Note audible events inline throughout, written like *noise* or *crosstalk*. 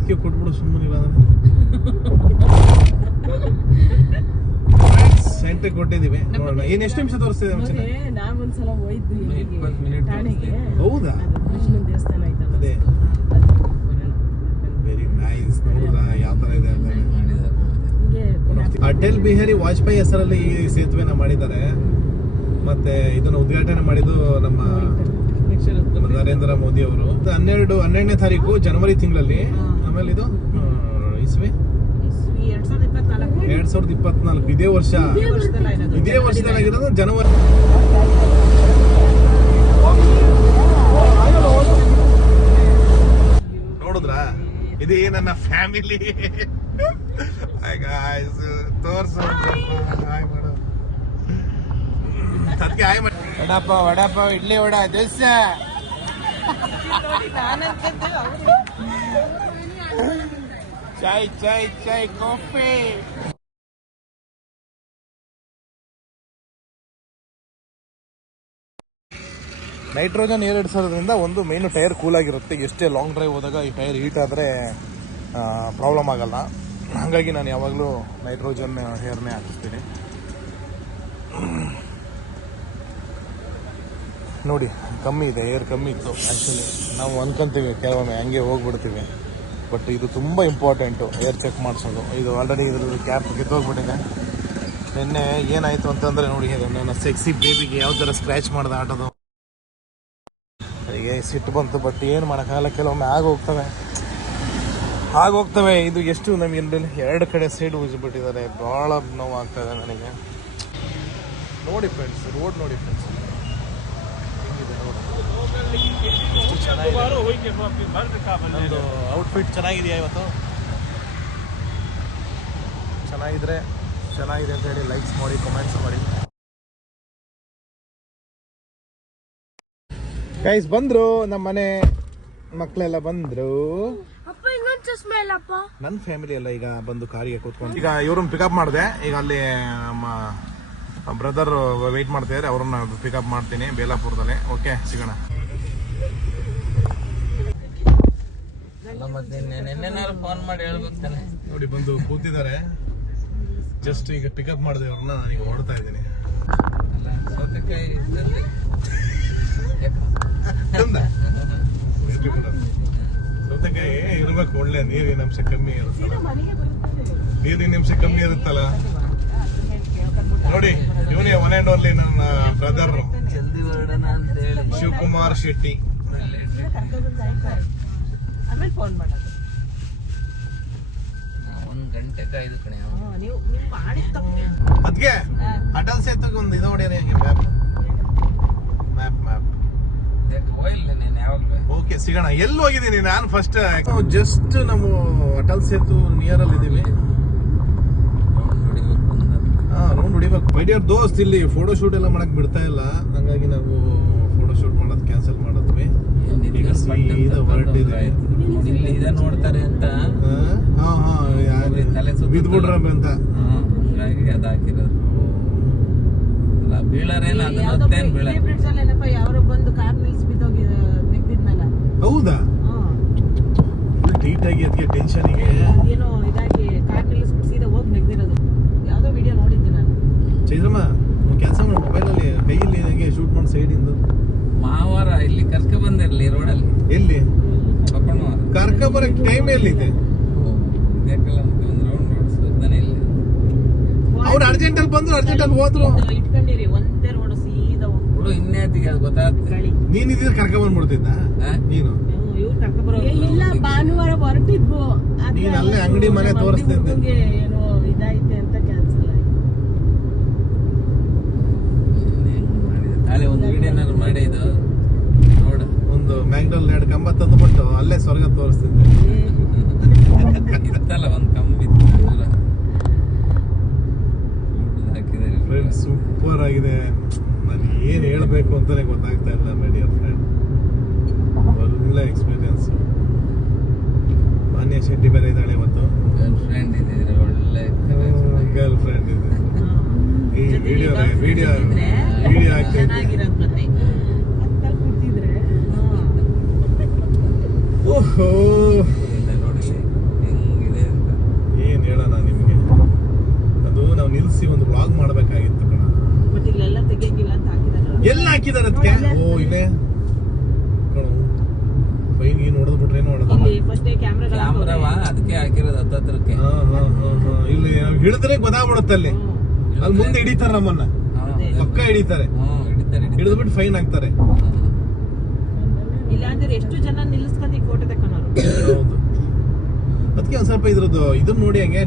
ಅದಕ್ಕೆ ಕೊಟ್ಬಿಡು ಸುಮ್ಮನೆ ಇಲ್ಲ ಸೆಂಟ್ರಿಗೆ ಕೊಟ್ಟಿದ್ದೀವಿ. ನೋಡೋಣ. ಏನು ಎಷ್ಟು ನಿಮಿಷ ತೋರಿಸ್ತಿದೆ ನಾವ್ ಒಂದ್ಸಲ ಇಪ್ಪತ್ತು ಠಾಣೆಗೆ. ಹೌದಾ? ಅದು ದೇವಸ್ಥಾನ ಐತಲ್ಲ ಅದೇ. ವೆರಿ ನೈಸ್ ನೋಡಿದ್ರ ಯಾವ ತರ ಇದೆ ಅಂತ. ಹಿಂಗೆ ಅಟಲ್ ಬಿಹಾರಿ ವಾಜಪೇಯಿ ಹೆಸರಲ್ಲಿ ಈ ಸೇತುವೆನ ಮಾಡಿದ್ದಾರೆ. ಮತ್ತೆ ಇದನ್ನ ಉದ್ಘಾಟನೆ ಮಾಡಿದ್ದು ನಮ್ಮ ನಮ್ಮ ನರೇಂದ್ರ ಮೋದಿ ಅವರು. ಹನ್ನೆರಡು ಹನ್ನೆರಡನೇ ತಾರೀಕು ಜನವರಿ ತಿಂಗಳಲ್ಲಿ ಆಮೇಲೆ ಇದು? ಇಸ್ವಿ? ಇಸ್ವಿ ಎರಡ್ ಸಾವಿರದ ಇಪ್ಪತ್ನಾಲ್ಕು. ಎರಡ್ ಸಾವಿರದ ಇಪ್ಪತ್ನಾಲ್ಕು. ಇದೇ ವರ್ಷ. ಇದೇ ವರ್ಷದಲ್ಲಾಗಿರೋದು ಜನವರಿ. ನೋಡಿದ್ರ? ಇದೇ ನನ್ನ ಫ್ಯಾಮಿಲಿ ತೋರ್ಸು. ಅದಕ್ಕೆ ಆಯ್ ಮಾಡಿ ವಡಾಪ ವಡಾಪ idli vada dosa. Chai chai chai coffee nitrogen air ಇಡ್ಸೋದ್ರಿಂದ ಒಂದು ಮೇನು ಟೈರ್ ಕೂಲ್ ಆಗಿರುತ್ತೆ. ಎಷ್ಟೇ ಲಾಂಗ್ ಡ್ರೈವ್ ಹೋದಾಗ ಈ ಟೈರ್ ಹೀಟ್ ಆದರೆ ಪ್ರಾಬ್ಲಮ್ ಆಗಲ್ಲ. ಹಾಗಾಗಿ ನಾನು ಯಾವಾಗಲೂ ನೈಟ್ರೋಜನ್ ಹೇರ್ನೇ ಹಾಕಿಸ್ತೀನಿ. ನೋಡಿ, ಕಮ್ಮಿ ಇದೆ ಏರ್ ಕಮ್ಮಿ ಇತ್ತು. ಆ್ಯಕ್ಚುಲಿ ನಾವು ಅನ್ಕೊಂತೀವಿ, ಕೆಲವೊಮ್ಮೆ ಹಂಗೆ ಹೋಗ್ಬಿಡ್ತೀವಿ. ಬಟ್ ಇದು ತುಂಬ ಇಂಪಾರ್ಟೆಂಟು ಏರ್ ಚೆಕ್ ಮಾಡಿಸೋದು. ಇದು ಆಲ್ರೆಡಿ ಇದ್ರ ಕ್ಯಾಪ್ ಕಿತ್ತೋಗ್ಬಿಟ್ಟಿದೆ ನಿನ್ನೆ ಏನಾಯಿತು ಅಂತಂದರೆ ನೋಡಿ, ನನ್ನ ಸೆಕ್ಸಿ ಬೇಬಿಗೆ ಯಾವ ಥರ ಸ್ಕ್ರ್ಯಾಚ್ ಮಾಡಿದೆ ಆಟೋದು. ನನಗೆ ಸಿಟ್ಟು ಬಂತು ಬಟ್ ಏನು ಮಾಡೋಕ್ಕಾಗಲ್ಲ ಕೆಲವೊಮ್ಮೆ ಆಗೋಗ್ತವೆ ಆಗೋಗ್ತವೆ ಇದು ಎಷ್ಟು ನಮಗೆ ಎರಡು ಕಡೆ ಸೈಡ್ ಉಜ್ಬಿಟ್ಟಿದ್ದಾರೆ ಭಾಳ ನೋವು ಇದೆ ನನಗೆ. ನೋಡಿ ಫ್ರೆಂಡ್ಸ್ ರೋಡ್ ನೋಡಿ ಫ್ರೆಂಡ್ಸ್ ಔಟ್ಫಿಟ್ ಚೆನ್ನಾಗಿದೆಯಾ ಇವತ್ತು? ಚೆನ್ನಾಗಿದ್ರೆ ಚೆನ್ನಾಗಿದೆ ಅಂತ ಹೇಳಿ ಲೈಕ್ಸ್ ಮಾಡಿ ಕಮೆಂಟ್ಸ್ ಮಾಡಿ. ಗೈಸ್ ಬಂದ್ರು ನಮ್ಮ ಮನೆ ಮಕ್ಕಳೆಲ್ಲ ಬಂದ್ರು. ನನ್ನ ಫ್ಯಾಮಿಲಿ ಎಲ್ಲ ಈಗ ಬಂದು ಕಾರಿಗೆ ಕೂತ್ಕೊಂಡು ಈಗ ಇವ್ರನ್ನ ಪಿಕಪ್ ಮಾಡಿದೆ. ಈಗ ಅಲ್ಲಿ ನಮ್ಮ ಬ್ರದರ್ ವೆಯ್ಟ್ ಮಾಡ್ತಾ ಇದ್ದಾರೆ ಅವ್ರನ್ನ ಪಿಕಪ್ ಮಾಡ್ತೀನಿ ಬೇಲಾಪುರದಲ್ಲಿ. ಓಕೆ ಸಿಗೋಣ. ಫೋನ್ ಮಾಡಿ ನೋಡಿ ಬಂದು ಕೂತಿದ್ದಾರೆ. ಜಸ್ಟ್ ಈಗ ಪಿಕಪ್ ಮಾಡಿದೆ ಅವ್ರನ್ನ ನಾನೀಗ ಹೊಡ್ತಾ ಇದ್ದೀನಿ. ಸೌತೆಕಾಯಿ ಇರ್ಬೇಕು ಒಳ್ಳೆ ನೀರಿನ ಅಂಶ ಕಮ್ಮಿ ಇರುತ್ತಲ್ಲ. ನೀರಿನ ಅಂಶ ಕಮ್ಮಿ ಇರುತ್ತಲ್ಲ. ನೋಡಿ ಆ್ಯಂಡ್ ಓನ್ಲಿ ನನ್ನ ಬ್ರದರ್ ಜಲ್ದಿ ಹೊರಡೋಣ ಅಂತ ಹೇಳಿ. ಶಿವಕುಮಾರ್ ಶೆಟ್ಟಿ. ಆಮೇಲೆ ಫೋನ್ ಮಾಡೋದು. ಒಂದ್ ಗಂಟೆ ಕಾಯ್ದು ಕಣೆ. ನೀವು ನೀವು ಮಾಡಿದ ತಪ್ಪು. ಅದ್ಗೆ ಅಟಲ್ ಸೇತು ಒಂದು ಇದು ನೋಡಿ ಹೇಗೆ ಮ್ಯಾಪ್ ಮ್ಯಾಪ್ ಮ್ಯಾಪ್ ಓಕೆ ಸಿಗೋಣ. ಎಲ್ಲಿ ಹೋಗಿದ್ದೀನಿ ನಾನು ಫಸ್ಟ್ ಜಸ್ಟ್ ನಾವು ಅಟಲ್ ಸೇತು ನಿಯರ್ ಅಲ್ಲಿ ಇದೀವಿ ಹಾ ರೌಂಡ್ ಹೊಡಿಬೇಕು ಮೈ ಡಿಯರ್ ದೋಸ್ತ್ ಇಲ್ಲಿ ಫೋಟೋ ಶೂಟ್ ಎಲ್ಲ ಮಾಡಕ್ ಬಿಡ್ತಾ ಇಲ್ಲ. ಹಂಗಾಗಿ ನಾವು ಫೋಟೋ ಶೂಟ್ ಮಾಡೋದು ಕ್ಯಾನ್ಸಲ್ ಮಾಡಿದ್ವಿ. ಈಗ ಸೀದಾ ಹೊರಟಿದೆ ಇಲ್ಲಿ ಇದ ನೋಡ್ತಾರೆ ಅಂತ. ಹಾ? ಹಾ ತಲೆ ಸುತ್ತುತ್ತಲ್ಲ. ಬಿದ್ಬಿಡ್ರ ಅಂತ. ಹಂಗಾಗಿ ಅದ್ ಹಾಕಿರೋದು. ಅಲ್ಲ ಬೀಳರೇನ ಅದನ್ನ ಯಾವ್ದೋ ಹೊತ್ತೇನ್ ಬೀಳ ಬ್ರಿಡ್ಜ್ ಅಲ್ಲಿ ಏನಪ್ಪ ಯಾರೋ ಬಂದು ಕಾರ್ ನಿಲ್ಸಿ ಬಿದ್ದೋಗಿ ನೆಗ್ದಿದ್ನಲ್ಲ ಹೌದಾ? ಟೀಟಾಗಿ ಟೀಟ್ ಆಗಿ ಅದಕ್ಕೆ ಟೆನ್ಷನಿಗೆ ಏನೋ ಇದಾಗಿ ಕಾರ್ ನಿಲ್ಲಿಸ್ಬಿಟ್ಟು ಸೀದಾ ಹೋಗಿ ನೆಗ್ದಿರೋದು ಯಾವ್ದೋ ವಿಡಿಯೋ ನೋಡಿದ್ದೆ ನಾನು ಚೈತ್ರಮ್ಮ ಕೆಲಸ ಮಾಡಿ ಮೊಬೈಲಲ್ಲಿ ಕೈಯಲ್ಲಿ ಹೇಗೆ ಶೂಟ್ ಮಾಡಿ ಸೈಡಿಂದು ಮಾವಾರ ಇಲ್ಲಿ ಕರ್ಕ ಬಂದಿರಲಿ ರೋಡಲ್ಲಿ. ಎಲ್ಲಿ? ಪಪ್ಪಣ ಮಾವ ಕರ್ಕ ಬರಕ್ಕೆ ಟೈಮ್ ಎಲ್ಲಿದೆ? ಇದಕ್ಕೆಲ್ಲ ಮತ್ತೆ ಒಂದ್ ರೌಂಡ್ ಓಡಿಸ್ತಾನೆ ಇಲ್ಲಿ. ಅವ್ರು ಅರ್ಜೆಂಟ್ ಅಲ್ಲಿ ಬಂದ್ರು ಅರ್ಜೆಂಟ್ ಅಲ್ಲಿ ಹೋದ್ರು. ಇಟ್ಕೊಂಡಿರಿ ಒಂದೇ ರೋಡ್ ಸೀದಾ ಹೋಗ್ಬಿಡು ಇನ್ನೇ ಇನ್ನೇತಿಗೆ ಅದು ಗೊತ್ತಾಗ್ತದೆ ನೀನು ನೀನ್ ಇದ್ರೆ ಕರ್ಕ ಬಂದ್ಬಿಡ್ತಿದ್ದ? ನೀನು? ಇವ್ರು ಕರ್ಕೊಬರೋ ಇಲ್ಲ ಭಾನುವಾರ ಹೊರಟಿದ್ವು. ನೀನು ಅಲ್ಲೇ ಅಂಗಡಿ ಮನೆ ತೋರಿಸ್ತಿದ್ದೆ ಹುಡ್ಗಂಗೆ ಏನೋ ಇದೈತೆ ಅಂತ ಕ್ಯಾನ್ಸಲ್ ಆಯ್ತು ಹೆಂಗ್ ಮಾಡಿದೆ ತಾಳೆ ಒಂದು ವಿಡಿಯೋನಾರು ಮಾಡಿ ಇದು ನೋಡು ಒಂದು ಮ್ಯಾಗ್ಡಲ್ ಎರಡು ಕಂಬ ತಂದುಬಿಟ್ಟು ಅಲ್ಲೇ ಸ್ವರ್ಗ ತೋರಿಸ್ತಿದ್ದೆ. ಇತ್ತಲ್ಲ ಒಂದು ಕಂಬಿ ಇತ್ತು ಫ್ರೆಂಡ್ ಸೂಪರ್ ಆಗಿದೆ. ನಾನು ಏನ್ ಹೇಳ್ಬೇಕು ಅಂತಾನೆ ಗೊತ್ತಾಗ್ತಾ ಇಲ್ಲ ಮೈ ಫ್ರೆಂಡ್ ಒಳ್ಳೆ ಎಕ್ಸ್ಪೀರಿಯನ್ಸ್ ಮಾನ್ಯ ಶೆಟ್ಟಿ ಬೇರೆ ಇದ್ದಾಳೆ ಇವತ್ತು. ಗರ್ಲ್ ಫ್ರೆಂಡ್ ಇದ್ರೆ ಒಳ್ಳೆ ಗರ್ಲ್ ಫ್ರೆಂಡ್ ಇದೆ ಈ ವಿಡಿಯೋ ವಿಡಿಯೋ ಓಹೋ. ಹೆಂಗಿದೆ ಅಂತ. ಏನು ಹೇಳೋಣ ನಿಮಗೆ? ಅದು ನಾವು ನಿಲ್ಲಿಸಿ ಒಂದು ಬ್ಲಾಗ್ ಮಾಡಬೇಕಾಗಿತ್ತು ಕಣ. ಅಂತ ಎಲ್ಲ ಹಾಕಿದಾರೆ ಓ ಇಲ್ಲೇ. ಫೈನ್ ಗೀನ್ ಹೊಡೆದು ಬಿಟ್ರೆ ಏನು ಇಲ್ಲಿ ಫಸ್ಟ್ ಕ್ಯಾಮ್ರಾ ಅದಕ್ಕೆ ಹಾಕಿರೋದು ಹಾಂ ಹಾಂ ಹಾಂ ಹಾಂ. ಇಲ್ಲಿ ಹಿಡಿದ್ರೆ ಗೊತ್ತಾಗ್ಬಿಡುತ್ತೆ ಅಲ್ಲಿ. ಅಲ್ಲಿ ಮುಂದೆ ಹಿಡಿತಾರೆ ನಮ್ಮನ್ನ. ಪಕ್ಕ ಹಿಡಿತಾರೆ. ಹಿಡಿತಾರೆ ಹಿಡಿದ್ಬಿಟ್ಟು ಫೈನ್ ಹಾಕ್ತಾರೆ ಇಲ್ಲಾಂದ್ರೆ ಎಷ್ಟು ಜನ ಹೌದು ಅದಕ್ಕೆ ಒಂದು ಸ್ವಲ್ಪ ಇದ್ರದ್ದು ಇದನ್ನ ನೋಡಿ ಹಂಗೆ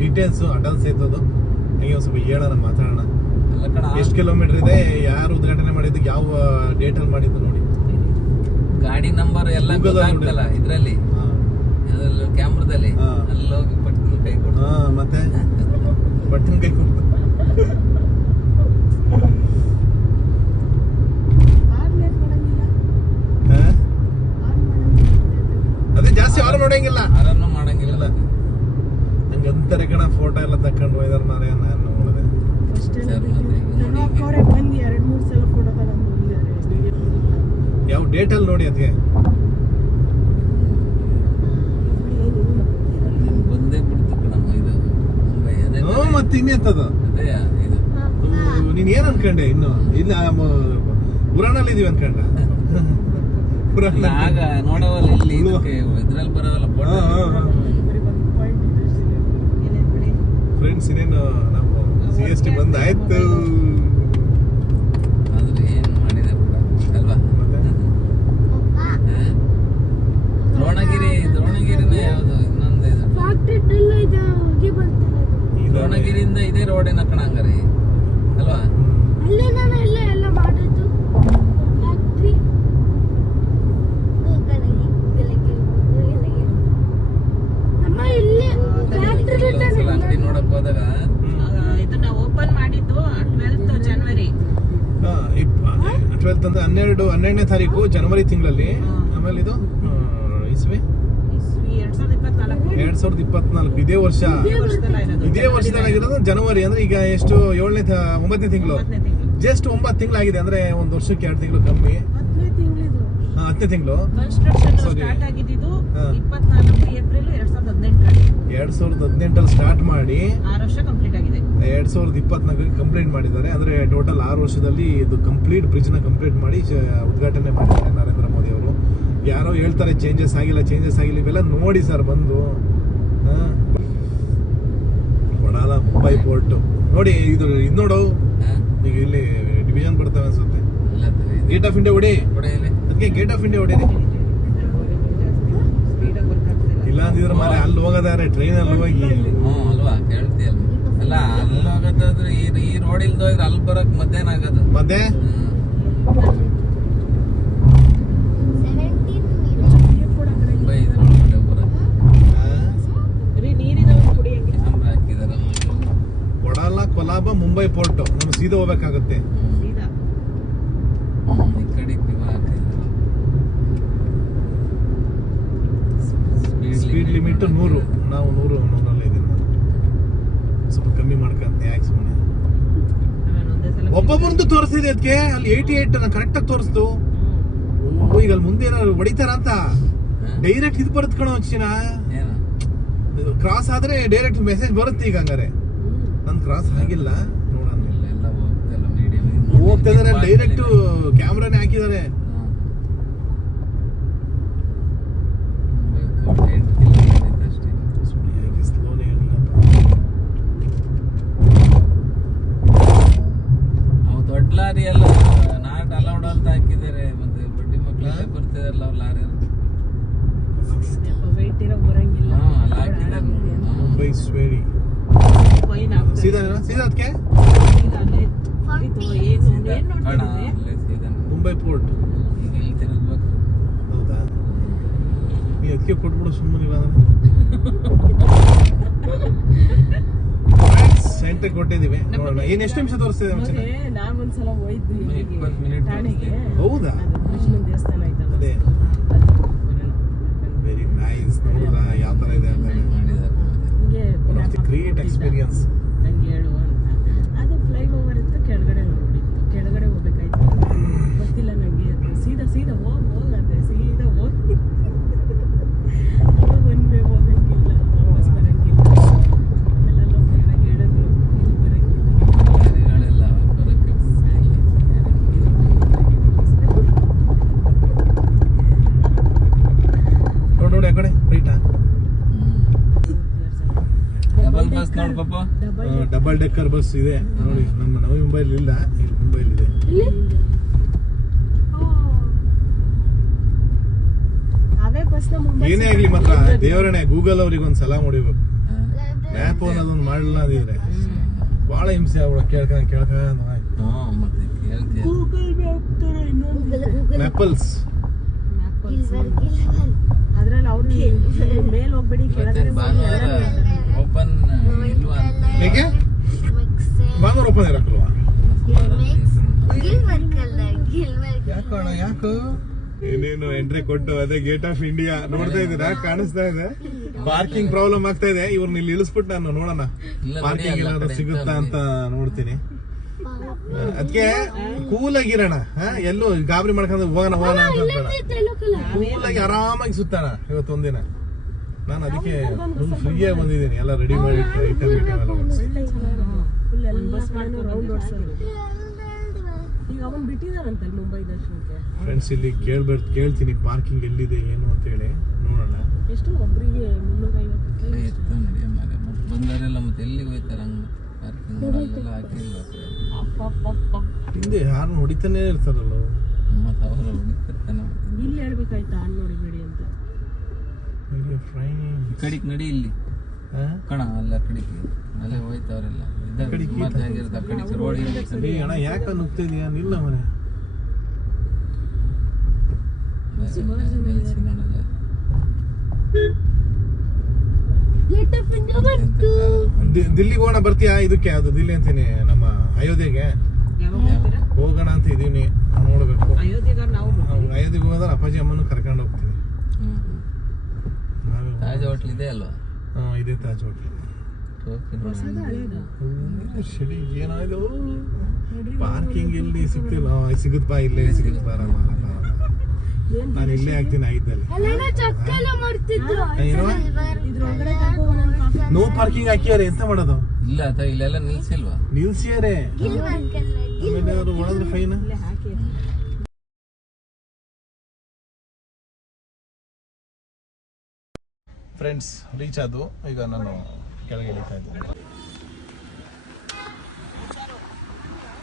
ಡೀಟೇಲ್ಸ್ ಅಡ್ವಾನ್ಸ್ ಐತದು ಹಂಗೆ ಒಂದು ಸ್ವಲ್ಪ ಹೇಳೋಣ ಮಾತಾಡೋಣ. ಎಷ್ಟು ಕಿಲೋಮೀಟರ್ ಇದೆ ಯಾರು ಉದ್ಘಾಟನೆ ಮಾಡಿದ್ದು ಯಾವ ಡೇಟ್ ಅಲ್ಲಿ ಮಾಡಿದ್ದು ನೋಡಿ. ಗಾಡಿ ನಂಬರ್ ಎಲ್ಲ ಗೊತ್ತಾಗ್ತಲ್ಲ ಇದ್ರಲ್ಲಿ. ಕ್ಯಾಮ್ರಾದಲ್ಲಿ ಅಲ್ಲಿ ಹೋಗಿ ಪಟ್ಟಿನ ಕೈ ಕೊಡು ಹಾ ಮತ್ತೆ? ಬಟ್ಟನ್ ಕೈ ಕೊಡ್ತು ಆರ್ನೇಟ್ ಮಾಡಂಗಿಲ್ಲ ಹಾ? ಆನ್ ಮಾಡಂಗಿಲ್ಲ ಅದೇ ಜಾಸ್ತಿ ಅವ್ರು ನೋಡಂಗಿಲ್ಲ ಯಾರನ್ನು ಮಾಡಂಗಿಲ್ಲ ಹಂಗ ಅಂತಾರೆ ಕಣ ಫೋಟೋ ಎಲ್ಲ ತಕೊಂಡು ಹೋಯ್ದಾರ ಮಾರೇ ನಾನು ನೋಡಿದೆ ಫಸ್ಟ್ ಸರ್, ಮತ್ತೆ ಈಗ ನಮ್ಮ ನೋಡಿ ಅಕ್ಕ ಅವರೇ ಬಂದು ಎರಡು ಮೂರು ಸಲ ಫೋಟೋ ತಗೊಂಡು ಹೋಗಿದ್ದಾರೆ ಯಾವ ಡೇಟ್ ಅಲ್ಲಿ ನೋಡಿ ಅದಕ್ಕೆ ನೀನ್ ಬಂದೇ ಬಿಡ್ತು ಕಣಮ್ಮ ಇದು ಮುಂಬೈ ಅದೇ ಅದೇ ಇದು. ನೀನ್ ಏನ್ ಅನ್ಕೊಂಡೆ ಇನ್ನು? ಇಲ್ಲ ಪುರಾಣಲ್ಲಿ ಇದೀವಿ ಅನ್ಕಂಡ ಪುರಾಣ ಆಗ ನೋಡವಲ್ಲ ಇಲ್ಲಿ ಇದಕ್ಕೆ ಇದ್ರಲ್ಲಿ ಬರವಲ್ಲ ಫ್ರೆಂಡ್ಸ್ ಇನ್ನೇನು ನಾವು ಸಿ ಎಸ್ ಟಿ ಬಂದ್ ಆಯ್ತು ಆದ್ರೆ ಏನ್ ಮಾಡಿದೆ ಬಿಡ ಅಲ್ವಾ ಮತ್ತೆ ಹಾ? ದ್ರೋಣಗಿರಿ ದ್ರೋಣಗಿರಿನ ಯಾವ್ದು ಇನ್ನೊಂದು ಇದು ಫ್ಯಾಕ್ಟ್ರಿ ಡ್ರಿಲ್ ಇದೆ ಹೋಗಿ ಬರ್ತಾರೆ ಅದು. ದ್ರೋಣಗಿರಿಯಿಂದ ಇದೇ ರೋಡಿನ ಕಣ ಹಂಗಾರೆ ಅಲ್ವಾ ಅಲ್ಲೇ ನಾನು ಎಲ್ಲ ಎಲ್ಲ ಮಾಡಿದ್ದು ಫ್ಯಾಕ್ಟ್ರಿ ಅಮ್ಮ ಇಲ್ಲಿ ಫ್ಯಾಕ್ಟ್ರಿ ಒಂದ್ಸಲ ಅಂಗಡಿ ನೋಡಕ್ ಹೋದಾಗ ಆ, ಇದನ್ನ ಓಪನ್ ಮಾಡಿದ್ದು ಟ್ವೆಲ್ತ್ ಜನವರಿ ಟ್ವೆಲ್ತ್ ಅಂದ್ರೆ ಹನ್ನೆರಡು ಹನ್ನೆರಡನೇ ತಾರೀಕು ಜನವರಿ ತಿಂಗಳಲ್ಲಿ. ಆಮೇಲೆ ಇದು ಇಸ್ವಿ. ಎರಡ್ ಸಾವಿರದ ಇಪ್ಪತ್ನಾಲ್ಕು. ಇದೇ ವರ್ಷ. ಇದೇ ವರ್ಷದಲ್ಲಾಗಿರೋದು ಜನವರಿ ಅಂದ್ರೆ ಈಗ ಎಷ್ಟು ಏಳನೇ ಒಂಬತ್ತನೇ ತಿಂಗಳು. ಜಸ್ಟ್ ಒಂಬತ್ತು ತಿಂಗಳಾಗಿದೆ ಅಂದ್ರೆ ಒಂದ್ ವರ್ಷಕ್ಕೆ ಎರಡು ತಿಂಗಳು ಕಮ್ಮಿ. ಹತ್ತನೇ ತಿಂಗಳು ಎರಡ್ ಸಾವಿರದ ಹದಿನೆಂಟರಲ್ಲಿ. ಸ್ಟಾರ್ಟ್ ಮಾಡಿ. ಆರು ವರ್ಷ ಕಂಪ್ಲೀಟ್ ಎರಡ್ ಸಾವಿರದ ಇಪ್ಪತ್ನಾಲ್ಕಕ್ಕೆ ಕಂಪ್ಲೀಟ್ ಮಾಡಿದ್ದಾರೆ. ಅಂದರೆ ಟೋಟಲ್ ಆರು ವರ್ಷದಲ್ಲಿ ಇದು ಕಂಪ್ಲೀಟ್ ಬ್ರಿಡ್ಜ್ನ ಕಂಪ್ಲೀಟ್ ಮಾಡಿ ಚ- ಉದ್ಘಾಟನೆ ಮಾಡಿದ್ದಾರೆ ನರೇಂದ್ರ ಮೋದಿ ಅವರು. ಯಾರೋ ಹೇಳ್ತಾರೆ ಚೇಂಜಸ್ ಆಗಿಲ್ಲ ಚೇಂಜಸ್ ಆಗಿಲ್ಲ ಇವೆಲ್ಲ ನೋಡಿ ಸರ್ ಬಂದು. ಹಾ. ಕೊಡಾಲ ಮುಂಬೈ ಪೋರ್ಟ್ ನೋಡಿ ಇದು ಇದು ನೋಡು. ಈಗ ಇಲ್ಲಿ ಡಿವಿಷನ್ ಬರ್ತವೆ ಅನ್ಸುತ್ತೆ. ಇಲ್ಲ ಗೇಟ್ ಆಫ್ ಇಂಡಿಯಾ ಹೊಡಿ. ಅದಕ್ಕೆ ಗೇಟ್ ಆಫ್ ಇಂಡಿಯಾ ಹೊಡೀರಿ. ವರ್ಕ್ ಇಲ್ಲ ಅಂದಿದ್ರೆ ಮಾರೆ ಅಲ್ಲಿ ಹೋಗೋದಾರೆ ಟ್ರೈನ್ ಅಲ್ಲಿ ಹೋಗಿ. ಅಲ್ವಾ? ಕೇಳ್ತೀಯಲ್ಲ. ಅಲ್ಲ ಅಲ್ಲಿ ಹೋಗೋದಾದ್ರೆ ಈ ಈ ರೋಡ್ ಇಲ್ದ ಹೋದ್ರೆ ಅಲ್ಲಿ ಬರಕ್ ಮಧ್ಯಾಹ್ನ ಆಗೋದು. ಮತ್ತೆ ಹ್ಮ್. ಮುಂಬೈ ಇದು ಒಳಗಡೆ ಬರಕ್ಕೆ ಆ, ಬರೀ ನೀರಿನ ಕುಡಿಯಂಗೆ ಕ್ಯಾಮ್ರಾ ಹಾಕಿದಾರಲ್ಲ ಕೊಡಾಲ ಕೊಲಾಬ ಮುಂಬೈ ಪೋರ್ಟ್. ನಮ್ಗೆ ಸೀದಾ ಹೋಗ್ಬೇಕಾಗುತ್ತೆ. ಈ ಕಡೆ. ಸ್ಪೀಡ್ ಲಿಮಿಟ್ ನೂರು. ನಾವು ನೂರು ನೂರಲ್ಲಿ ಇದೀನಿ ನಾನು. ಸ್ವಲ್ಪ ಕಮ್ಮಿ ಮಾಡ್ಕೊಂತ ಯಾಕೆ ಸುಮ್ಮನೆ ನಾನು ತೋರಿಸಿದೆ ಅದಕ್ಕೆ. ಅಲ್ಲಿ ಏಯ್ಟಿ ಏಟ್ ಕರೆಕ್ಟ್ ಆಗಿ ತೋರಿಸ್ತು. ಓ ಈಗ ಅಲ್ಲಿ ಮುಂದೆ ಏನಾದ್ರು ಹೊಡಿತಾರ ಅಂತ? ಡೈರೆಕ್ಟ್ ಇದು ಬರುತ್ತೆ ಕಣೋ ಚಿನ್ನ ಕ್ರಾಸ್ ಆದ್ರೆ ಡೈರೆಕ್ಟ್ ಮೆಸೇಜ್ ಬರುತ್ತೆ ಈಗ ಹಂಗಾರೆ. ನನ್ ಕ್ರಾಸ್ ಆಗಿಲ್ಲ. ನೋಡೋಣ. ಹೋಗ್ತಾ ಇದಾರೆ ಡೈರೆಕ್ಟ್ ಕ್ಯಾಮ್ರಾನೇ ಹಾಕಿದ್ದಾರೆ ಎಂಟು ಕಿಲೋಮೀಟರ್ ಅಷ್ಟೇ ಸುಮ್ನೆ ಯಾಕೆ slowನೇ ಹೇಳಿಲ್ಲಪ್ಪ. ಅವು ದೊಡ್ಡ ಲಾರಿ ಎಲ್ಲ ನಾಟ್ ಅಲೌಡ್ ಅಂತ ಹಾಕಿದ್ದಾರೆ ಮತ್ತೆ ಬಡ್ಡಿ ಮಕ್ಕಳೆಲ್ಲ ಬರ್ತಿದಾರಲ್ಲ ಅವ್ರು ಲಾರಿ ವೆಯ್ಟ್ ಇರೋ ಬರಂಗಿಲ್ಲ ಹಾ ಅಲ್ಲಿ ಹಾಕಿದ್ದಾರೆ ಹಾ. ಮುಂಬೈ ಸ್ವೇರಿ ಫೈನ್ ಆಗ್ತದೆ. ಸೀದಾ ಸೀದಾ ಅದಕ್ಕೆ ಸೀದಾ ಅಲ್ಲೇ ಇದು ಏನು ಏನ್ ಕಾರಣ ನೋಡ್ತಿದ್ದೆ ಅಲ್ಲೇ ಸೀದಾ ಮುಂಬೈ ಪೋರ್ಟ್ ಈಗ ಇಲ್ಲಿ ತಿರುಗ್ಬೇಕು ಹೌದಾ ನೀ ಅದಕ್ಕೆ ಕೊಟ್ಬಿಡು ಸುಮ್ಮನೆ ಸೆಂಟ್ರಿಗೆ ಕೊಟ್ಟಿದ್ದೀವಿ ನೋಡೋಣ ಏನ್ ಎಷ್ಟು ನಿಮಿಷ ತೋರಿಸ್ತಿದೆ ಮಚ್ಚನೆ? ಮತ್ತೆ ನಾನ್ ಒಂದ್ಸಲ ಹೋಯ್ದು ಇಲ್ಲಿಗೆ ಇಪ್ಪತ್ತು ಹೌದಾ? ಕೃಷ್ಣನ ದೇವಸ್ಥಾನ ಐತಲ್ಲ. ವೆರಿ ನೈಸ್ ಹೌದಾ? ಯಾವ ಥರ ಇದೆ ಅಂತ ಹಂಗೆ ಎಕ್ಸ್ಪೀರಿಯನ್ಸ್ ನಂಗೆ ಹೇಳು ಅಂತ ಅದು ಫ್ಲೈ ಓವರ್ ಇತ್ತು ಕೆಳಗಡೆ ನೋಡಿತ್ತು ಕೆಳಗಡೆ ಹೋಗ್ಬೇಕಾಯ್ತು ಗೊತ್ತಿಲ್ಲ ನಂಗೆ ಅದು ಸೀದಾ ಸೀದಾ ಹೋಗ್ ಹೋಗಂತೆ ಸೀದಾ ಹೋಗಿ ಒನ್ ವೇ ಹೋಗಂಗಿಲ್ಲ ವಾಪಸ್ ಬರಂಗಿಲ್ಲ ಆಮೇಲೆಲ್ಲ ಹೋದಾಗ ಹೇಳಿದ್ರು ಇಲ್ಲಿ ಬರಂಗಿಲ್ಲ ಲಾರಿಗಳೆಲ್ಲ ಬರೋಕ್ಕೆ ನೋಡಿ ನೋಡಿ ಆ ಕಡೆ ರೈಟಾ ಡಬಲ್ ಬಸ್ ನೋಡ್ ಪಾಪ ಡೆಕ್ಕರ್ ಬಸ್ ಇದೆ. ನೋಡಿ ನಮ್ಮ ನವಿ ಮುಂಬೈಲಿ ಇಲ್ಲ. ಇಲ್ಲಿ ಮುಂಬೈಲಿ ಇದೆ. ಏನೇ ಆಗ್ಲಿ ಮಾತ್ರ ದೇವರಣೆ ಗೂಗಲ್ ಅವ್ರಿಗೆ ಒಂದ್ ಸಲ ಹೊಡಿಬೇಕು ಮ್ಯಾಪ್ ಅನ್ನೋದೊಂದು ಮಾಡಲಿಲ್ಲ ಅಂದಿದ್ರೆ. ಬಹಳ ಹಿಂಸೆ ಆಗ್ಬಿಡ ಕೇಳ್ಕೊಂಡ್ ಕೇಳ್ಕೊಂಡ್ ಹಾ ಮತ್ತೆ ಗೂಗಲ್ ಮ್ಯಾಪ್ ತರ ಇನ್ನೊಂದು ಮ್ಯಾಪಲ್ಸ್ ಅದ್ರಲ್ಲಿ ಅವ್ರು ಮೇಲೆ ಹೋಗ್ಬೇಡಿ ಓಪನ್ ಇಲ್ವಾ ಅಂತ. ಹೇಗೆ? ಭಾನುವಾರ ಓಪನ್ ಇರಕ್ಕಲ್ವಾ ಯಾಕೋಣ ಯಾಕೋ? ಏನೇನು ಎಂಟ್ರಿ ಕೊಟ್ಟು ಅದೇ ಗೇಟ್ ಆಫ್ ಇಂಡಿಯಾ ನೋಡ್ತಾ ಇದ್ದೀರಾ? ಕಾಣಿಸ್ತಾ ಇದೆ. ಪಾರ್ಕಿಂಗ್ ಪ್ರಾಬ್ಲಮ್ ಆಗ್ತಾ ಇದೆ. ಇವ್ರನ್ನ ಇಲ್ಲಿ ಇಳಿಸ್ಬಿಟ್ಟು ನಾನು ನೋಡೋಣ. ಇಲ್ಲ, ಪಾರ್ಕಿಂಗ್ ಏನಾದ್ರು ಸಿಗುತ್ತಾ ಅಂತ ನೋಡ್ತೀನಿ. ಅದಕ್ಕೆ ಕೂಲ್ ಆಗಿರೋಣ ಹಾ? ಎಲ್ಲೂ ಗಾಬರಿ ಮಾಡ್ಕೊಂಡು ಹೋಗೋಣ ಹೋಗೋಣ ಕೂಲ್ ಆಗಿ. ಆರಾಮಾಗಿ ಸುತ್ತಾಣ ಇವತ್ತು ಒಂದಿನ ನಾನು ಅದಕ್ಕೆ ಫ್ರೀಯಾಗಿ ಬಂದಿದ್ದೀನಿ. ಎಲ್ಲ ರೆಡಿ ಮಾಡಿ ಐಟಮ್ ಐಟಮ್ ಎಲ್ಲ ಮಾಡ್ಸಿ. ಫುಲ್ ಎಲ್ಲ ಬಸ್ ಮಾಡ್ಕೊಂಡು ರೌಂಡ್ ಓಡಿಸೋದು. ಈಗ ಅವನ್ ಬಿಟ್ಟಿದಾರಂತಲ್ಲ ಮುಂಬೈ ದರ್ಶನಕ್ಕೆ. ಫ್ರೆಂಡ್ಸ್ ಇಲ್ಲಿ ಕೇಳ್ಬೇಡ್ ಕೇಳ್ತೀನಿ ಪಾರ್ಕಿಂಗ್ ಎಲ್ಲಿದೆ ಏನು ಅಂತ ಹೇಳಿ. ನೋಡೋಣ. ಎಷ್ಟು ಒಬ್ಬರಿಗೆ ಮುನ್ನೂರೈವತ್ತು ಬಂದವರೆಲ್ಲ ಮತ್ತೆ ಎಲ್ಲಿಗೆ ಹೋಯ್ತಾರೆ? ಹಂಗ ಪಾರ್ಕಿಂಗ್ ಅಲ್ಲೆಲ್ಲ ಹಾಕಿಲ್ಲ ಹಿಂದೆ ಯಾರು ಹೊಡಿತಾನೆ ಇರ್ತಾರಲ್ಲ. ಮತ್ತೆ ಅವರು ಹೊಡಿತಿರ್ತಾನೆ. ಇಲ್ಲಿ ಹೇಳ್ಬೇಕಾಯ್ತಾ ಅಲ್ಲಿ ನೋಡಿಬೇಡಿ ಅಂತ? ಈ ಕಡಿಕ್ ನಡಿ ಇಲ್ಲಿ. ಕಣ ಅಲ್ಲ ಕಡಿಕೆ ಅಲ್ಲೇ ಹೋಯ್ತವ್ರೆಲ್ಲ. ಅಣ್ಣ ಯಾಕೆ ನುಗ್ತಿದೀಯ ನಿಲ್ಲ ಮನೆ. ದಿಲ್ಲಿಗೆ ಹೋಗೋಣ ಬರ್ತೀಯಾ? ಇದಕ್ಕೆ ಅದು ದಿಲ್ಲಿ ಅಂತೀನಿ ನಮ್ಮ ಅಯೋಧ್ಯೆಗೆ. ಹೋಗೋಣ ಅಂತ ಇದೀನಿ ನೋಡ್ಬೇಕು. ಅಯೋಧ್ಯೆಗೆ ಹೋದ್ರೆ ಅಪ್ಪಾಜಿ ಅಮ್ಮನ ಕರ್ಕೊಂಡು ಹೋಗ್ತೀನಿ. ನಾವೇ ಹೋಟ್ಲ್ ಇದೆ ಅಲ್ವಾ? ಹಾ, ಇದೇ ತಾಜ್ ಹೋಟೆಲ್. ಶಡಿ ಏನಾಯ್ತು? ಪಾರ್ಕಿಂಗ್ ಇಲ್ಲಿ ಸಿಗ್ತಿಲ್ಲ? ಸಿಗುತ್ತಾ ಇಲ್ಲೇ ಸಿಗುತ್ತೆ ಬಾರ ಬಾರ, ಬಾರ. ನಾನು ಇಲ್ಲೇ ಆಗ್ತೀನಿ ಐದಲ್ಲಿ ನೋ ಪಾರ್ಕಿಂಗ್ ಹಾಕಿಯಾರೆ ಎಂತ ಮಾಡೋದು? ಇಲ್ಲ ಇಲ್ಲೆಲ್ಲ ನಿಲ್ಸಿಲ್ವಾ? ನಿಲ್ಸಿಯಾರೆ. ಒಳದ್ರೆ ಫೈನ್ ಫ್ರೆಂಡ್ಸ್ ರೀಚ್ ಆದವು ಈಗ ನಾನು ಕೆಳಗೆ ಇಳಿತಾ ಇದ್ದೀನಿ.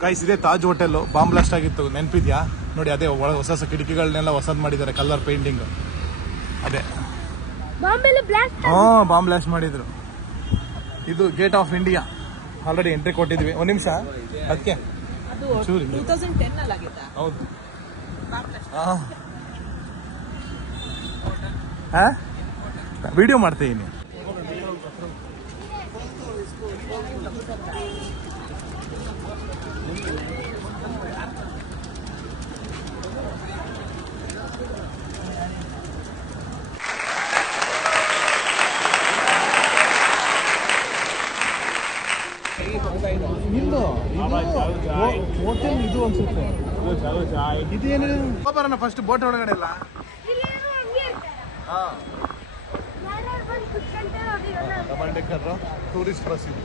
ಗೈಸ್ ಇದೇ ತಾಜ್ ಹೋಟೆಲ್ ಬಾಂಬ್ ಬ್ಲಾಸ್ಟ್ ಆಗಿತ್ತು. ನೆನಪಿದ್ಯಾ? ನೋಡಿ ಅದೇ ಒಳಗೆ ಹೊಸ ಹೊಸ ಕಿಟಕಿಗಳನ್ನೆಲ್ಲ ಹೊಸದ್ ಮಾಡಿದ್ದಾರೆ. ಕಲರ್ ಪೇಂಟಿಂಗ್ ಅದೇ. ಹಾ ಬಾಂಬ್ ಬ್ಲಾಸ್ಟ್ ಮಾಡಿದ್ರು. ಇದು gate of India already entry ಕೊಟ್ಟಿದ್ವಿ. ಒಂದ್ ನಿಮಿಷ. ಅದಕ್ಕೆ. ಚೂರಿ ಹೌದು. ಹಾ? ವಿಡಿಯೋ ಮಾಡ್ತಾ ಇಲ್ಲ ಹೋಟೆಲ್ ಇದು ಅನ್ಸುತ್ತೆ ಇದೇನು ಬರೋಣ ಫಸ್ಟ್ ಬೋಟ್ ಒಳಗಡೆ ಎಲ್ಲ ಡಬಲ್ ಡೆಕ್ಕರ್ ಟೂರಿಸ್ಟ್ ಬಸ್ ಇದು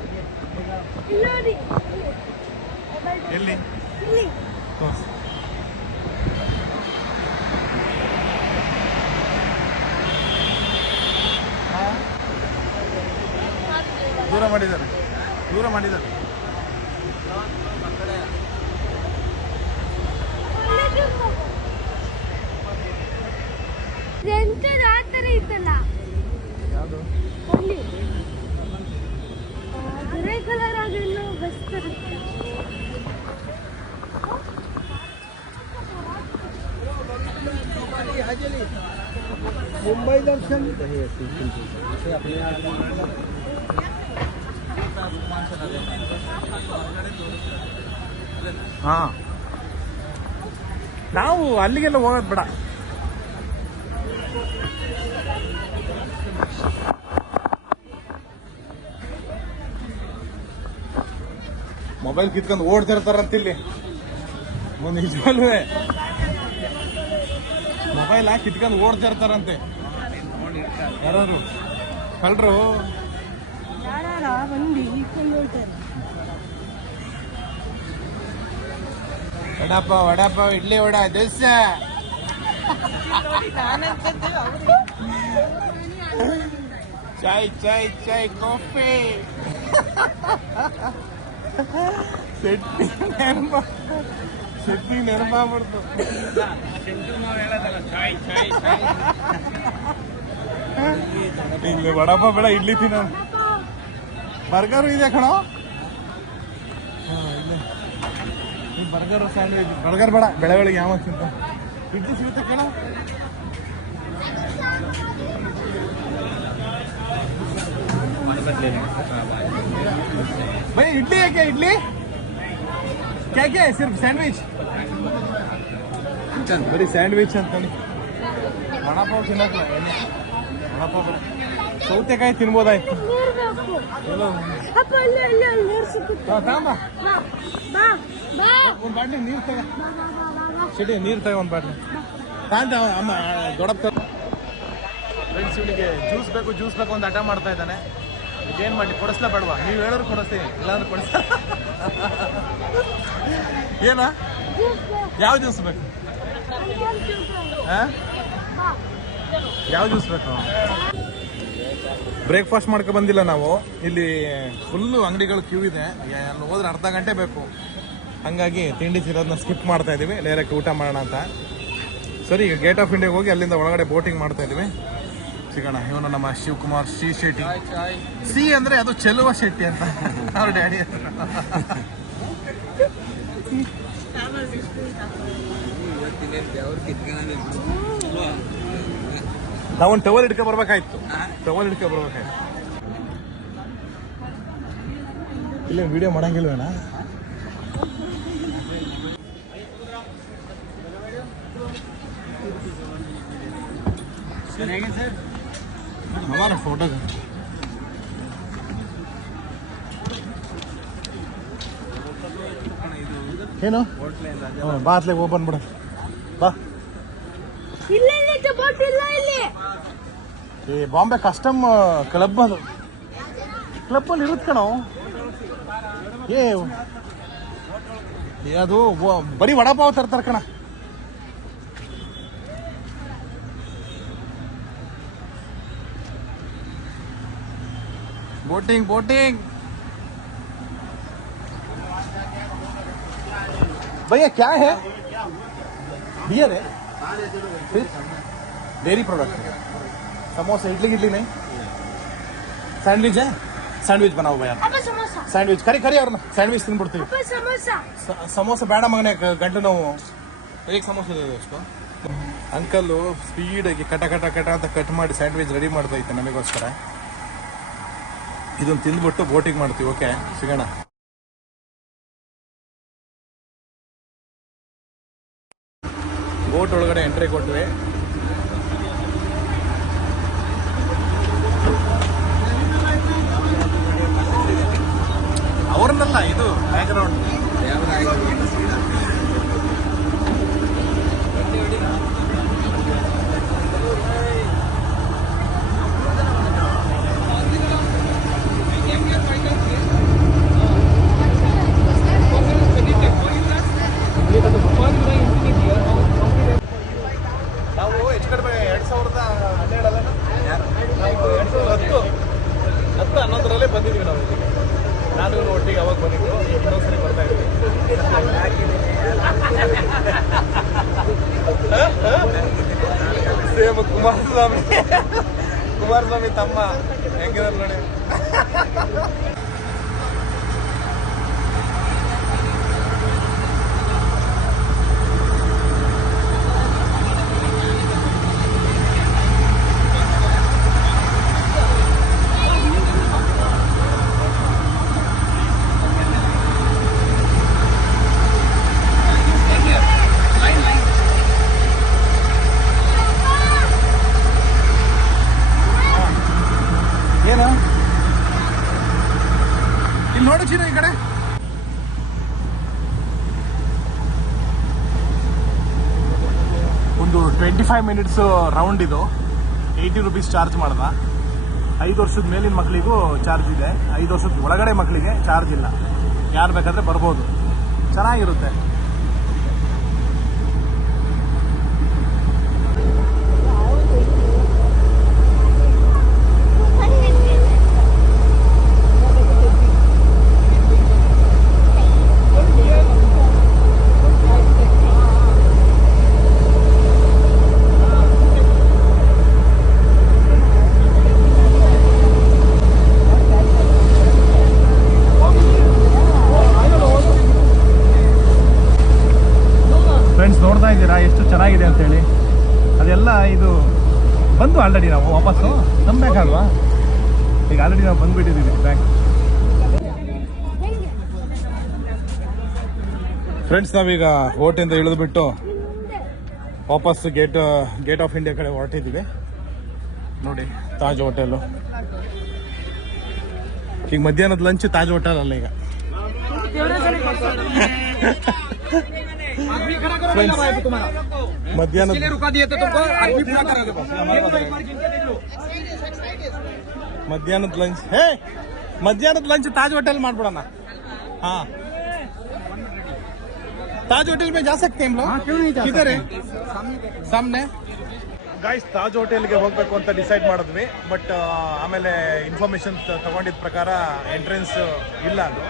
ಎಲ್ಲಿ? ತೋರ್ಸು. ದೂರ ಮಾಡಿದ್ದಾರೆ. ದೂರ ಮಾಡಿದ್ದಾರೆ. ಆ ಥರ ಇತ್ತಲ್ಲ. ಯಾವುದು? ಅಲ್ಲಿ ಗ್ರೇ ಕಲರ್ ಆಗಿರೋ ಬಸ್ ಬರುತ್ತೆ ಹಾ ನಾವು ಅಲ್ಲಿಗೆಲ್ಲ ಹೋಗೋದು ಬೇಡ. ಮೊಬೈಲ್ ಕಿತ್ಕೊಂಡು ಓಡ್ತಿರ್ತಾರಂತ ಇಲ್ಲಿ ನಿಜವಲ್ವೇ ಮೊಬೈಲ್ ಹಾಕಿ ಕಿತ್ಕೊಂಡು ಓಡ್ತಿರ್ತಾರಂತೆ. ಯಾರು ಕಳ್ರು. ವಡಪ್ಪ ವಡಪ್ಪ ಇಡ್ಲಿ ವಡ ದೋಸೆ. ಚಾಯ್ ಚಾಯ್ ಚಾಯ್ ಕಾಫಿ. ಸೆಟ್ಟಿ ನೆನಪ ಸೆಟ್ಟಿ ನೆನಪಾಗ್ಬಿಡ್ತು ಇಲ್ಲಿ ವಡಪ್ಪ ಬೇಡ, ಇಡ್ಲಿ ತಿನ್ನ. ಬರ್ಗರು ಇದೆ ಕಣೋ. ಬರ್ಗರ್ ಸ್ಯಾಂಡ್ವಿಚ್ ಬರ್ಗರ್ ಬೇಡ ಬೆಳೆ ಬೆಳಗ್ಗೆ ಯಾವ ತಿಂತ ಇಡ್ಲಿ ಸಿಗುತ್ತೆ ಕಣ. ಬೈ ಇಡ್ಲಿ. ಯಾಕೆ ಇಡ್ಲಿ? ಕೈ ಸಿರ್ಫ್ ಸ್ಯಾಂಡ್ವಿಚ್. ಬರೀ ಸ್ಯಾಂಡ್ವಿಚ್ ಅಂತ ವಡಪಾವ್ ತಿನ್ನಕ್ಲ ಎಣ್ಣೆ. ವಡಪಾವ್ ಸೌತೆಕಾಯಿ ತಿನ್ಬೋದಾಯ್ತು. ಒಂದು ಬಾಟ್ಲಿ ನೀರು ತಗೋ. ಸಿಡಿ ನೀರು ತಗೋ ಒಂದು ಬಾಟ್ಲಿ. ಕಾಂತ ಅಮ್ಮ ದೊಡ್ಡಪ್ಪ. ಫ್ರೆಂಡ್ಸ್ ಇವನಿಗೆ ಜ್ಯೂಸ್ ಬೇಕು ಜ್ಯೂಸ್ ಬೇಕು ಒಂದು ಹಠ ಮಾಡ್ತಾ ಇದ್ದಾನೆ. ಏನು ಮಾಡಿ, ಕೊಡಿಸ್ಲಾ ಬೇಡವಾ? ನೀವು ಹೇಳಿದ್ರು ಕೊಡಿಸ್ತೀನಿ, ಇಲ್ಲಾಂದ್ರೆ ಕೊಡಿಸ ಏನ? ಯಾವ ಜ್ಯೂಸ್ ಬೇಕು? ಯಾವ ಜ್ಯೂಸ್ ಬೇಕು? ಬ್ರೇಕ್ಫಾಸ್ಟ್ ಮಾಡ್ಕೊ ಬಂದಿಲ್ಲ ನಾವು. ಇಲ್ಲಿ ಫುಲ್ಲು ಅಂಗಡಿಗಳು ಕ್ಯೂ ಇದೆ. ಅಲ್ಲಿ ಹೋದ್ರೆ ಅರ್ಧ ಗಂಟೆ ಬೇಕು. ಹಂಗಾಗಿ ತಿಂಡಿ ಸಿರೋದನ್ನ ಸ್ಕಿಪ್ ಮಾಡ್ತಾ ಇದೀವಿ. ಡೈರೆಕ್ಟ್ ಊಟ ಮಾಡೋಣ ಅಂತ. ಸರಿ ಗೇಟ್ ಆಫ್ ಇಂಡಿಯಾಗೆ ಹೋಗಿ ಅಲ್ಲಿಂದ ಒಳಗಡೆ ಬೋಟಿಂಗ್ ಮಾಡ್ತಾ ಇದೀವಿ. ಸಿಗೋಣ ಇವನು ನಮ್ಮ ಶಿವಕುಮಾರ್ ಶ್ರೀ ಶೆಟ್ಟಿ. ಸಿ ಅಂದ್ರೆ ಅದು ಚೆಲುವ ಶೆಟ್ಟಿ ಅಂತ. ಅವ್ರ ಡ್ಯಾಡಿ ನಾವೊಂದು ಟವಲ್ ಹಿಡ್ಕೊ ಬರ್ಬೇಕಾಯ್ತು. ಟವಲ್ ಹಿಡ್ಕೊ ಬರ್ಬೇಕಾಯ್ತು. ಇಲ್ಲ ವಿಡಿಯೋ ಮಾಡಂಗಿಲ್ವೇನ? ಹಮಾರ ಫೋಟೋ ಏನು ಹ್ಮ್, ಬಾ ಅತ್ಲೆ ಓಪನ್ ಬಿಡ ಬಾ ಇಲ್ಲ ಇಲ್ಲಿ ಬೋಟ್ ಇಲ್ಲ ಇಲ್ಲಿ ಈ ಬಾಂಬೆ ಕಸ್ಟಮ್ ಕ್ಲಬ್ ಅದು ಕ್ಲಬ್ಬಲ್ಲಿ ಇರುತ್ತೆ ಕಣೋ ಏ ಏ, ಅದು ವ- ಬರೀ ವಡಪಾವ್ ತರ್ತಾರೆ ಕಣ ಬೋಟಿಂಗ್ ಬೋಟಿಂಗ್ भैया क्या है बियर है फिर डेयरी प्रोडक्ट है समोसा इडली इडली नहीं सैंडविच है सैंडविच बनाओ भैया ಅಪ್ಪ ಸಮೋಸ ಸ್ಯಾಂಡ್ವಿಚ್ ಕರಿ ಕರಿ ಅವ್ರನ್ನ ಸ್ಯಾಂಡ್ವಿಚ್ ತಿನ್ಬಿಡ್ತೀವಿ ಅಪ್ಪ ಸಮೋಸ ಸ- ಸಮೋಸ ಬೇಡ ಮಗನೇ ಗ- ಗಂಟು ನೋವು ಹೇಗೆ ಸಮೋಸ ಇದೆ ಎಷ್ಟು ಅಂಕಲ್ಲು ಸ್ಪೀಡಾಗಿ ಕಟ ಕಟ ಕಟ ಅಂತ ಕಟ್ ಮಾಡಿ ಸ್ಯಾಂಡ್ವಿಚ್ ರೆಡಿ ಮಾಡ್ತಾ ಇತ್ತು ನಮಗೋಸ್ಕರ ಇದನ್ನು ತಿಂದ್ಬಿಟ್ಟು ಬೋಟಿಂಗ್ ಮಾಡ್ತೀವಿ ಓಕೆ ಸಿಗೋಣ. ಬೋಟ್ ಒಳಗಡೆ ಎಂಟ್ರಿ ಕೊಟ್ವಿ. ಅವ್ರನ್ನಲ್ಲ ಇದು ಬ್ಯಾಕ್ಗ್ರೌಂಡ್ ನಾವು ಹೆಚ್ಚು ಕಡಿಮೆ ಎರಡ್ ಸಾವಿರದ ಹನ್ನೆರಡಲ್ಲ ನಾವು ಎರಡ್ ಸಾವಿರದ ಹತ್ತು ಹತ್ತು ಹನ್ನೊಂದರಲ್ಲೇ ಬಂದಿದ್ವಿ ನಾವು ಇಲ್ಲಿಗೆ ನಾನು ಇವ್ನು ಒಟ್ಟಿಗೆ ಅವಾಗ ಬಂದಿದ್ದು ಈಗ ಇನ್ನೊಂದ್ಸರಿ ಬರ್ತಾ ಇದ್ವಿ ಸೇಮ್ ಕುಮಾರಸ್ವಾಮಿ ಕುಮಾರಸ್ವಾಮಿ ತಮ್ಮ ಹೆಂಗಿದಾರೆ ನೋಡಿ ಏನು ಇಲ್ಲಿ ನೋಡು ಚೀನ ಈ ಕಡೆ ಒಂದು ಟ್ವೆಂಟಿ ಫೈವ್ ಮಿನಿಟ್ಸ್ ರೌಂಡ್ ಇದು. ಏಯ್ಟಿ ರುಪೀಸ್ ಚಾರ್ಜ್ ಮಾಡ್ದ. ಐದು ವರ್ಷದ ಮೇಲಿನ ಮಕ್ಕಳಿಗೂ ಚಾರ್ಜ್ ಇದೆ. ಐದು ವರ್ಷದ ಒಳಗಡೆ ಮಕ್ಕಳಿಗೆ ಚಾರ್ಜ್ ಇಲ್ಲ. ಯಾರು ಬೇಕಾದರೆ ಬರ್ಬೋದು. ಚೆನ್ನಾಗಿರುತ್ತೆ ಇದ್ದೀರಾ ಎಷ್ಟು ಚೆನ್ನಾಗಿದೆ ಅಂತೇಳಿ ಅದೆಲ್ಲ ಇದು ಬಂದು ಆಲ್ರೆಡಿ ನಾವು ವಾಪಸ್ಸು? ಅಲ್ವಾ? ಈಗ ಆಲ್ರೆಡಿ ನಾವು ಬಂದ್ಬಿಟ್ಟಿದ್ದೀವಿ ಬ್ಯಾಂಕ್ ಫ್ರೆಂಡ್ಸ್ ನಾವೀಗ ಓಟಿಂದ ಇಳಿದ್ಬಿಟ್ಟು ವಾಪಸ್ ಗೇಟ್ ಗೇಟ್ ಆಫ್ ಇಂಡಿಯಾ ಕಡೆ ಹೊರಟಿದ್ದೀವಿ. ನೋಡಿ, ತಾಜ್ ಹೋಟೆಲು. ಈಗ ಮಧ್ಯಾಹ್ನದ ಲಂಚ್ ತಾಜ್ ಹೋಟೆಲ್ ಅಲ್ಲ ಈಗ. ಮಧ್ಯಾಹ್ನದ ಮಧ್ಯಾಹ್ನದ ಲಂಚ್ ಹೇ ಮಧ್ಯಾಹ್ನದ ಲಂಚ್ ತಾಜ್ ಹೋಟೆಲ್ ಮಾಡ್ಬಿಡೋಣ ಹಾ ताज होटल में जा सकते हैं हम लोग किधर है सामने ಗಾಯ್ಸ್ ತಾಜ್ ಹೋಟೆಲ್ಗೆ ಹೋಗ್ಬೇಕು ಅಂತ ಡಿಸೈಡ್ ಮಾಡಿದ್ವಿ ಬಟ್ ಆಮೇಲೆ ಇನ್ಫಾರ್ಮೇಶನ್ ತಗೊಂಡಿದ್ದ ಪ್ರಕಾರ ಎಂಟ್ರೆನ್ಸ್ ಇಲ್ಲ ಅದು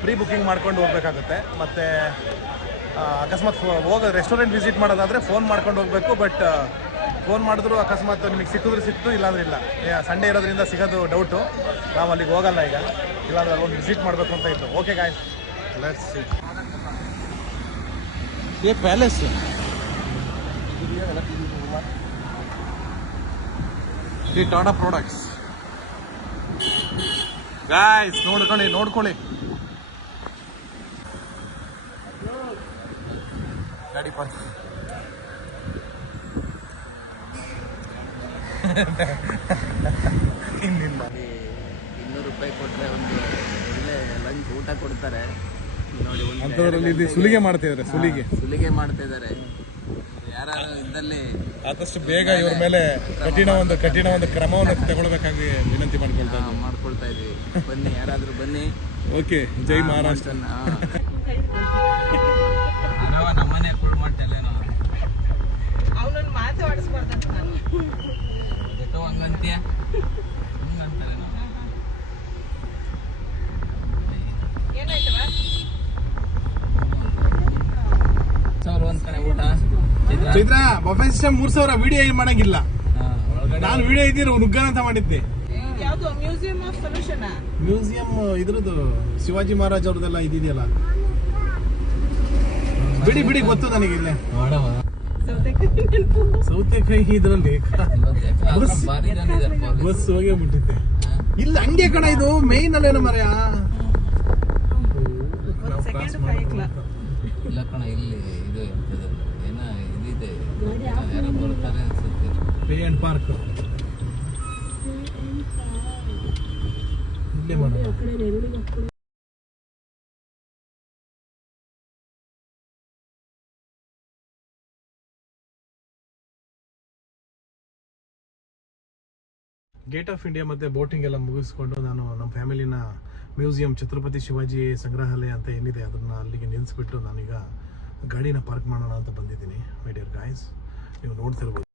ಪ್ರೀ ಬುಕಿಂಗ್ ಮಾಡ್ಕೊಂಡು ಹೋಗ್ಬೇಕಾಗುತ್ತೆ ಮತ್ತೆ ಆ, ಅಕಸ್ಮಾತ್ ಹೋಗ ರೆಸ್ಟೋರೆಂಟ್ ವಿಸಿಟ್ ಮಾಡೋದಾದ್ರೆ ಫೋನ್ ಮಾಡ್ಕೊಂಡು ಹೋಗ್ಬೇಕು ಬಟ್ ಫೋನ್ ಮಾಡಿದ್ರು ಅಕಸ್ಮಾತ್ ನಿಮಗೆ ಸಿಕ್ಕಿದ್ರೆ ಸಿಕ್ತು ಇಲ್ಲಾಂದ್ರೆ ಇಲ್ಲ ಸಂಡೇ ಇರೋದ್ರಿಂದ ಸಿಗೋದು ಡೌಟು ನಾವು ಅಲ್ಲಿಗೆ ಹೋಗಲ್ಲ ಈಗ ಇಲ್ಲಾಂದ್ರೆ ಅಲ್ಲೊಂದು ವಿಸಿಟ್ ಮಾಡಬೇಕು ಅಂತ ಇತ್ತು ಓಕೆ ಗಾಯ್ಸ್ ಲೆಟ್ಸ್ ಸಿ ये पैलेस है ये ಟಾಟಾ ಪ್ರಾಡಕ್ಟ್ಸ್ ಗಾಯ್ಸ್ ನೋಡ್ಕೊಳ್ಳಿ ನೋಡ್ಕೊಳ್ಳಿ ಗಾಡಿ ಪಾರ್ಕ್ *laughs* ಇನ್ನಿಲ್ಲ. ಇನ್ನೂರು ರೂಪಾಯಿ ಕೊಟ್ರೆ ಒಂದು ಒಳ್ಳೆ ಲಂಚ್ ಊಟ ಕೊಡ್ತಾರೆ. ನೋಡಿ ಒಂದು ಸುಲಿಗೆ ಮಾಡ್ತಿದ್ದಾರೆ ಸುಲಿಗೆ. ಸುಲಿಗೆ ಮಾಡ್ತಾ ಇದ್ದಾರೆ ಯಾರು ಇದ್ದಲ್ಲಿ ಆದಷ್ಟು ಬೇಗ ಇವ್ರ ಮೇಲೆ ಕಠಿಣ ಒಂದು ಕಠಿಣ ಒಂದು ಕ್ರಮವನ್ನು ತಗೊಳ್ಬೇಕಾಗಿ ವಿನಂತಿ ಮಾಡ್ಕೊಳ್ತಾ ಮಾಡ್ಕೊಳ್ತಾ ಇದೀವಿ ಬನ್ನಿ ಯಾರಾದ್ರೂ ಬನ್ನಿ. ಓಕೆ ಜೈ ಮಹಾರಾಷ್ಟ್ರ. *laughs* ಚಿತ್ರ. ಬಫೆ ಸಿಸ್ಟಮ್ ಮೂರ್ ಸಾವಿರ ವಿಡಿಯೋ ಏನ್ ಮಾಡಂಗಿಲ್ಲ. ನಾನು ವಿಡಿಯೋ ಇದ್ದೀರ ನುಗ್ಗನ ಅಂತ ಮಾಡಿದ್ದೆ. ಯಾವುದು ಮ್ಯೂಸಿಯಂ ಆಫ್ ಸೊಲ್ಯೂಷನ್ ಮ್ಯೂಸಿಯಂ ಇದ್ರದ್ದು ಶಿವಾಜಿ ಮಹಾರಾಜ್ ಅವ್ರದ್ದೆಲ್ಲ ಇದಿದೆಯಲ್ಲ. ಬಿಡಿ ಬಿಡಿ ಗೊತ್ತು ನನಗೆ ಇಲ್ಲೇ. ಸೌತೆಕಾಯಿ ಇದ್ರಲ್ಲಿ ಬಸ್. ಹೋಗೇ ಬಿಟ್ಟಿದ್ದೆ ಇಲ್ಲ ಹಂಗೆ ಕಣ ಇದು ಮೇನ್ ಅಲ್ಲೇನ ಮರೆಯ? ಇಲ್ಲ ಕಣ ಇಲ್ಲಿ ಇದು ಏನ ಇದಿದೆ. ಯಾರೋ ಬರ್ತಾರೆ ಅನ್ಸುತ್ತೆ. ಪೇ ಅಂಡ್ ಪಾರ್ಕ್ ಇಲ್ಲೇ ಮಾಡೋಣ. ಗೇಟ್ ಆಫ್ ಇಂಡಿಯಾ ಮತ್ತೆ ಬೋಟಿಂಗ್ ಎಲ್ಲ ಮುಗಿಸ್ಕೊಂಡು ನಾನು ನಮ್ಮ ಫ್ಯಾಮಿಲಿನ ಮ್ಯೂಸಿಯಂ ಛತ್ರಪತಿ ಶಿವಾಜಿ ಸಂಗ್ರಹಾಲಯ ಅಂತ ಏನಿದೆ ಅದನ್ನ ಅಲ್ಲಿಗೆ ನಿಲ್ಲಿಸ್ಬಿಟ್ಟು ನಾನೀಗ ಗಾಡಿನ ಪಾರ್ಕ್ ಮಾಡೋಣ ಅಂತ ಬಂದಿದ್ದೀನಿ. ಮೈ ಡಿಯರ್ ಗಾಯ್ಸ್ ನೀವು ನೋಡ್ತಿರ್ಬೋದು.